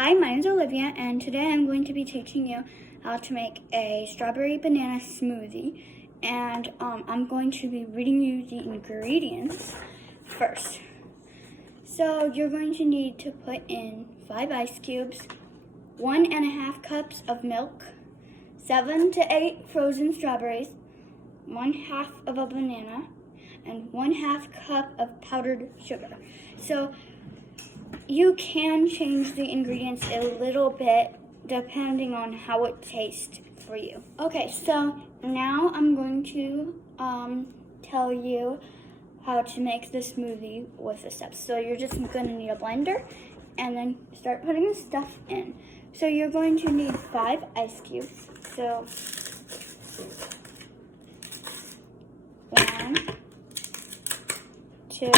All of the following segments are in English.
Hi, my name is Olivia, and today I'm going to be teaching you how to make a strawberry banana smoothie. And I'm going to be reading you the ingredients first. So you're going to need to put in 5 ice cubes, 1.5 cups of milk, 7 to 8 frozen strawberries, 1/2 of a banana, and 1/2 cup of powdered sugar. So you can change the ingredients a little bit depending on how it tastes for you. Okay, so now I'm going to tell you how to make the smoothie with the steps. So you're just going to need a blender and then start putting the stuff in. So you're going to need 5 ice cubes. So 1, 2,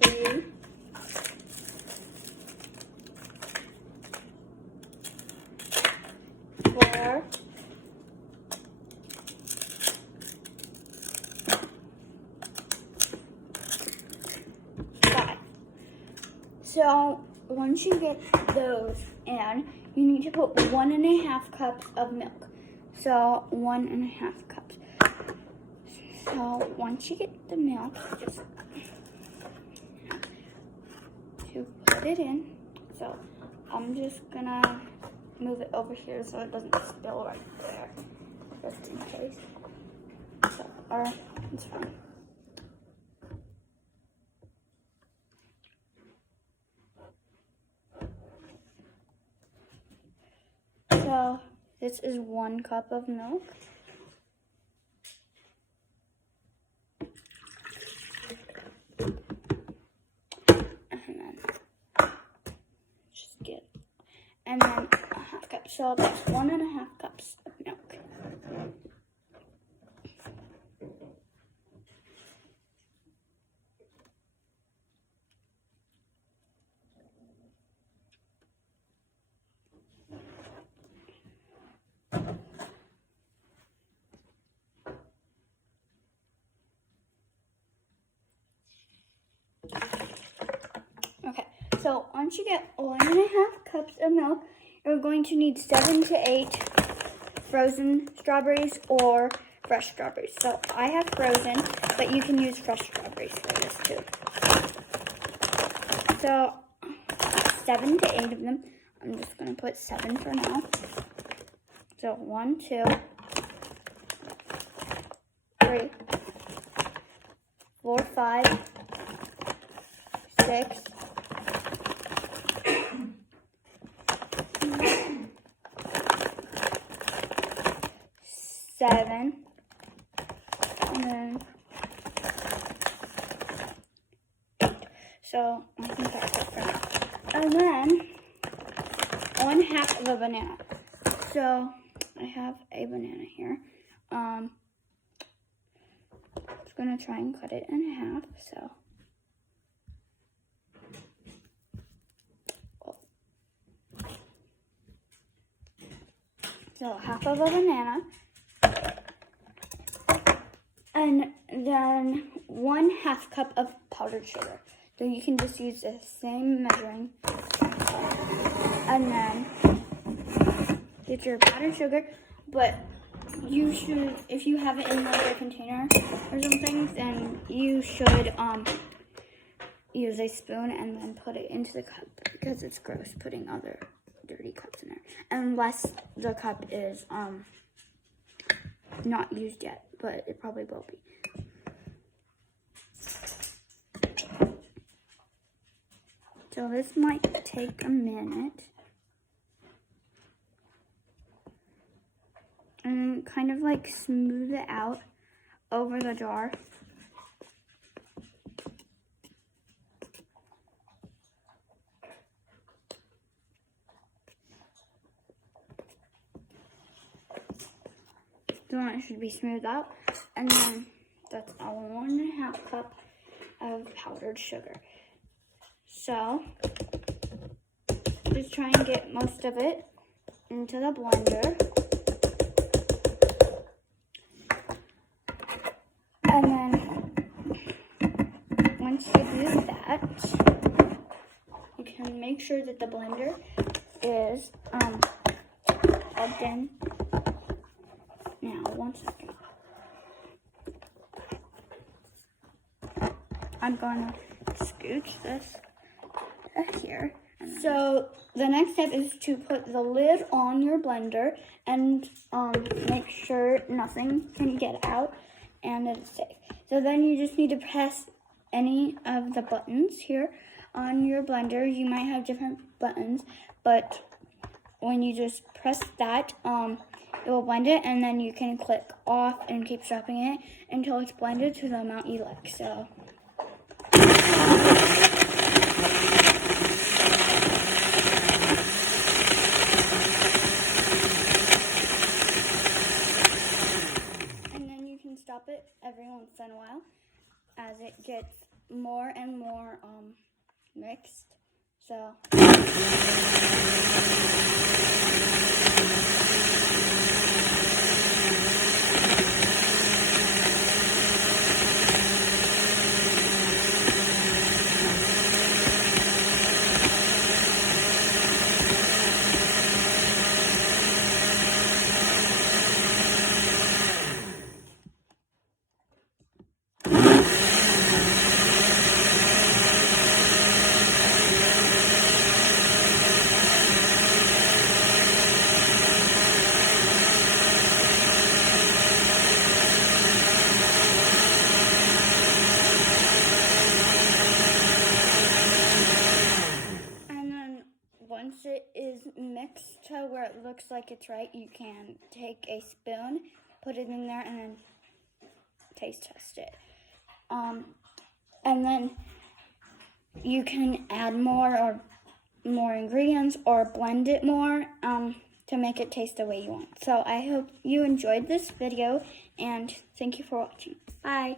3, 4, 5. So once you get those in, you need to put 1.5 cups of milk. So 1.5 cups. So once you get the milk, just to put it in. So I'm just gonna move it over here so it doesn't spill right there, just in case. So, it's fine. So this is 1 cup of milk. And then 1/2 cup. So that's 1.5 cups of milk. Okay, so once you get 1.5 cups of milk, you're going to need 7 to 8 frozen strawberries or fresh strawberries. So I have frozen, but you can use fresh strawberries for this too. So 7 to 8 of them. I'm just going to put 7 for now. So 1, 2, 3, 4, 5, 6, 7, and then 8. So I think that's it for now. And then 1/2 of a banana. So I have a banana here. I'm just gonna try and cut it in half. So 1/2 of a banana. And then 1/2 cup of powdered sugar. So you can just use the same measuring. And then get your powdered sugar. But you should, if you have it in like a container or something, then you should use a spoon and then put it into the cup, because it's gross putting other dirty cups in there. Unless the cup is not used yet, but it probably will be. So this might take a minute. And kind of like smooth it out over the jar. So it should be smoothed out. And then that's a 1.5 cup of powdered sugar. So just try and get most of it into the blender. And then once you do that, you can make sure that the blender is plugged in. Now, 1 second. I'm going to scooch this here. So the next step is to put the lid on your blender and make sure nothing can get out and that it's safe. So then you just need to press any of the buttons here on your blender. You might have different buttons, but when you just press that, it will blend it, and then you can click off and keep stopping it until it's blended to the amount you like. So. Stop it every once in a while as it gets more and more mixed. So once it is mixed to where it looks like it's right, you can take a spoon, put it in there, and then taste test it. And then you can add more ingredients or blend it more to make it taste the way you want. So I hope you enjoyed this video, and thank you for watching. Bye.